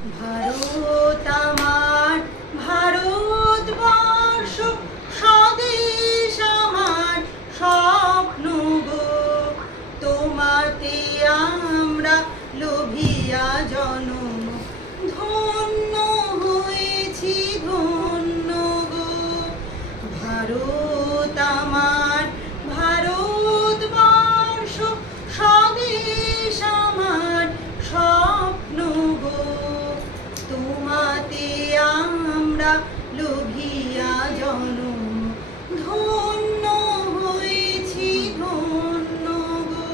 ভারত আমার, ভারতবর্ষ স্বদেশ আমার স্বপ্ন গো। তোমাতে আমরা লোভিয়া জনম ধন্য হয়েছি ধন্য গো। ভারত আমার, ভারতবর্ষ স্বদেশ আমার স্বপ্ন গো। তোমাতে আমরা লোভিয়া জনম ধন্য হয়েছি ধন্য গো।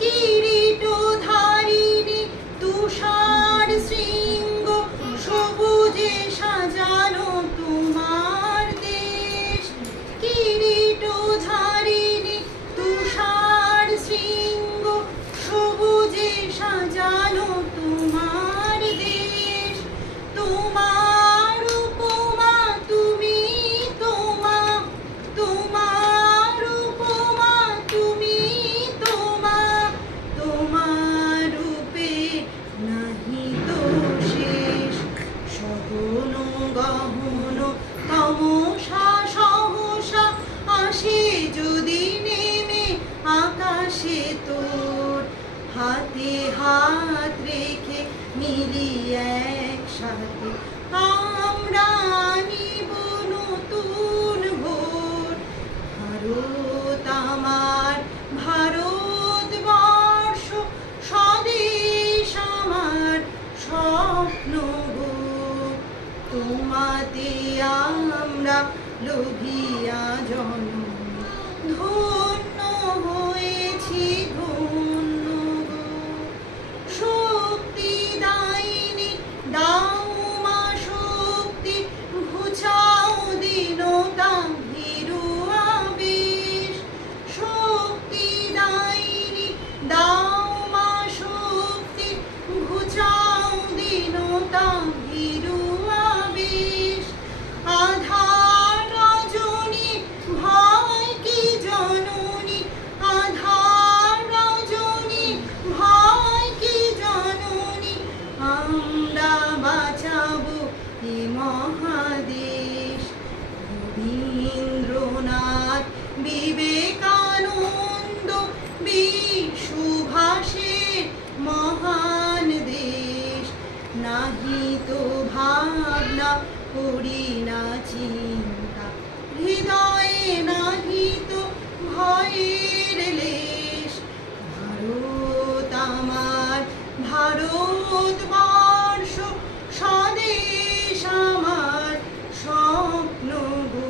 কিরীটধারিণী তুষার শৃঙ্গ সবুজে সাজানো তোমার দেশ। কিরীটধারিণী তুষার শৃঙ্গ সবুজে সাজানো তোমার দেশ। তোমার উপমা তুমি তোমা, তোমার উপমা তুমি তোমা, তোমার রূপে নাহি তো শেষ। সহন গহন তমসা সহসা আসে যদি নেমে আকাশে তোর। হাতে হাত রেখে মিলি একসাথে আমরা আনিব নতুন ভোর। ভারত আমার, ভারতবর্ষ স্বদেশ আমার স্বপ্ন গো। তোমাতে আমরা লোভিয়া জনম ধন্য হয়েছি ধন্য গো। শক্তি দায়িনী দাও মা শক্তি, ঘুচাও দীনতা ভীরু আবেশ। শক্তি দায়িনী দাও মা শক্তি, ঘুচাও দীনতা ভীরু আবেশ। আধার রজনী ভয় কি জননী, আধার রজনী ভয় কি জননী, আমরা বাঁচাবো এ মহাদেশ। রবীন্দ্রনাথ বিবেকানন্দ সুভাষের মহান দেশ। নাহি তো ভাবনা করি না চিন্তা, হৃদয়ে নাহি তো ভয়ের লেশ। ভারত আমার, ভারতবর্ষ স্বদেশ আমার স্বপ্ন গো।